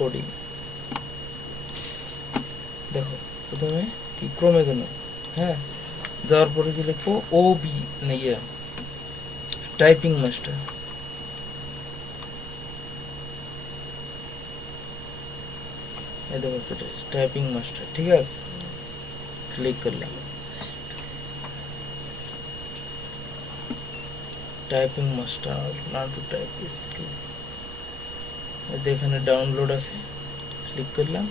কোডিং দেখো প্রথমে কি ক্রমে গুণ, হ্যাঁ, যাওয়ার পরে কি লিখবো ও বি ইয়ে টাইপিং মাস্টার, এই দেখো সেটা টাইপিং মাস্টার, ঠিক আছে, ক্লিক করলাম, typing master learn to type skill, এখানে ডাউনলোড আছে, ক্লিক করলাম,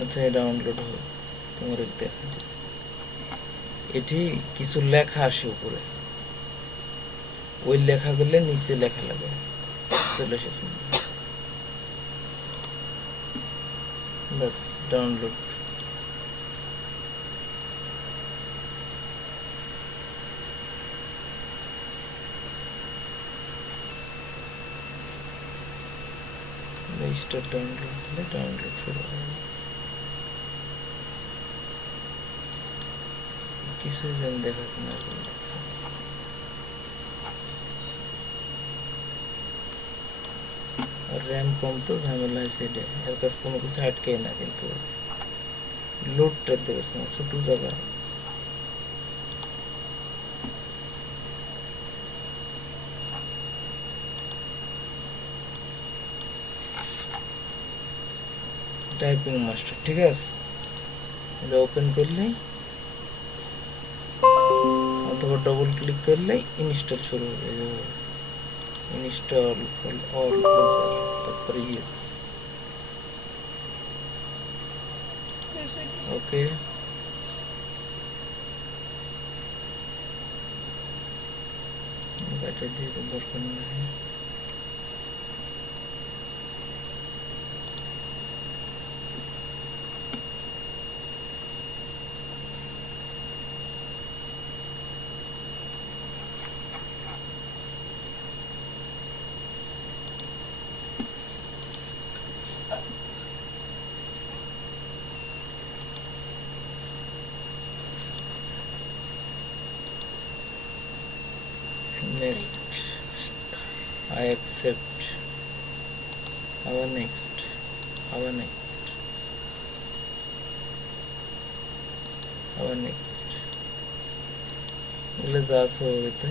আচ্ছা ডাউনলোড হবে, তোমার দেখা এটি কিছু লেখা আসে উপরে, ওই লেখাগুলো নিচে লেখা লাগে, চলে এসেছে, বাস ডাউনলোড, স্টার ডাউনলোড দিলে ডাউনলোড শুরু হবে, কিছুই যেন দেখাচ্ছে না, আর র্যাম কম তো ঝামেলা আছে, এটা এর কাছে কোনো কিছু আটকে না, কিন্তু লোডটা দেবে না, ছোটো জায়গা, টাইপিং মাস্টার, ঠিক আছে, এটা ওপেন করলেই অথবা ডবল ক্লিক করলেই ইনস্টল শুরু হয়ে যাবে, ইনস্টল অল ইউজার, তারপরে ইয়েস, ওকে, ব্যাটারি দিয়ে দরকার নেই, next, I accept, our next, our next, our next, এগুলো যা আছে ওইতে,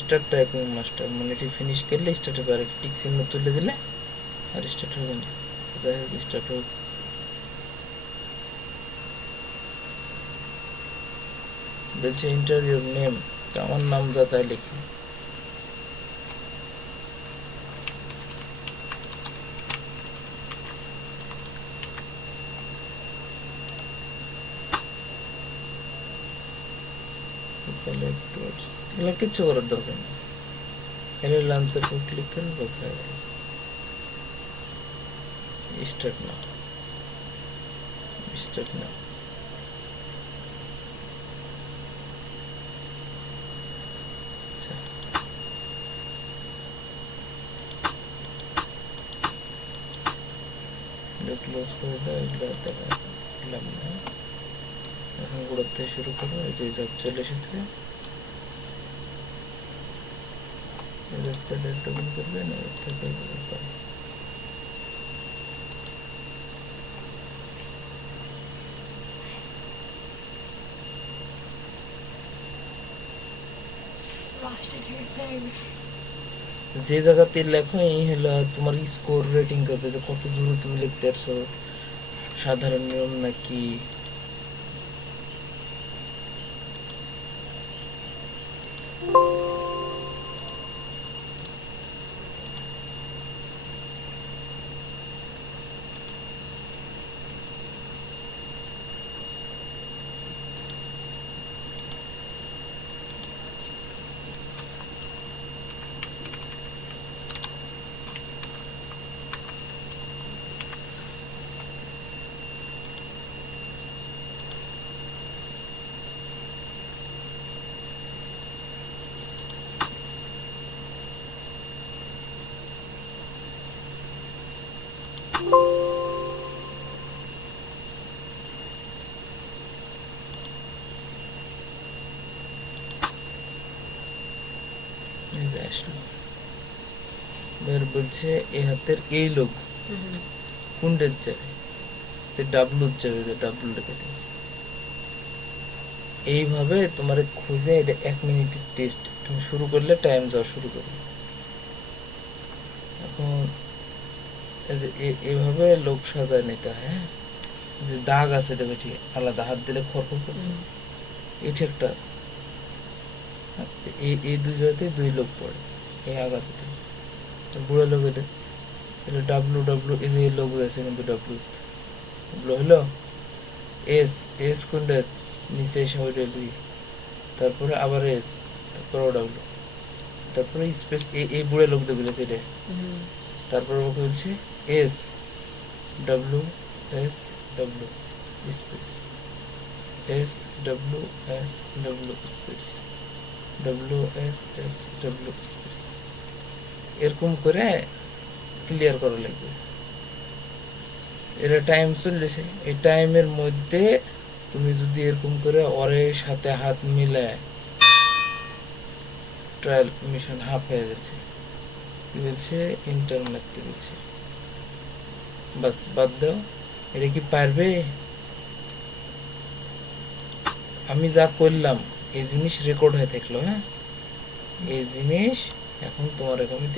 স্টার্ট টাইপিং মাস্টার মানে এটি ফিনিশ করলে স্টার্ট হবে, আর টিক চিহ্ন তুলে দিলে আর স্টার্ট হবে না, যাই হোক স্টার্ট হোক, বলছে এন্টার ইউর নেম, তো আমার নাম যা তাই লিখি, এগুলো কিচ্ছু করার দরকার নেই, এখানে লাঞ্চের উপর ক্লিক করে বাস হয়ে গেল, স্টার্ট না, স্টার্ট না, ক্লোজ করে দাও, এগুলো দেখালাম না, এখন গোড়ার থেকে শুরু করো, এই যে চলে এসেছে, ডবল করবে না, যে জায়গাতে লেখো এই হলো তোমার স্কোর রেটিং করবে যে কত জোরে তুমি লিখতে পারছো, সাধারণ নিয়ম নাকি। এই যে আসলো, এবার বলছে এই হাতের এই লোক কোনটার যাবে, ডাব্লুর যাবে, ডাব্লু লিখে দিয়েছে। এইভাবে তোমার খুঁজে এটা 1 মিনিটের টেস্ট তুমি শুরু করলে টাইম যাওয়া শুরু করবে। এখন এই যে এইভাবে লোক সাজায় নিতে হয়। হ্যাঁ, যে দাগ আছে দেখো ঠিক আলাদা, হাত দিলে খড়খড় করছে, এটি একটা আছে। এই দুই জায়গাতে 2 লোক পড়ে, এই আঘাতে বুড়ো লোক, এটা এটা ডাব্লু ডাব্লু, এই যে লোক আছে কিন্তু ডাব্লু ডাব্লু হলো এস, এস কোনটা নিচে এসে ওইটা দুই, তারপরে আবার এস, তারপরে ডাব্লু, তারপরে স্পেস, এই বুড়ো লোক দিয়ে বলেছে এটা, তারপরে ওকে বলছে S W S W space, S W S W space, W S S W space, এরকম করে ক্লিয়ার করা লাগবে। এটা টাইম চলতেছে, এই টাইমের মধ্যে তুমি যদি এরকম করে ওরের সাথে হাত মিলায়, ট্রায়াল মিশন হাফ হয়ে গেছে, কি বলছে ইন্টার মারতে বলছে, বাস বাদ দাও। এটা কি পারবে? আমি যা করলাম এই জিনিস রেকর্ড হয়ে থাকলো। হ্যাঁ, এই জিনিস এখন তোমার আমি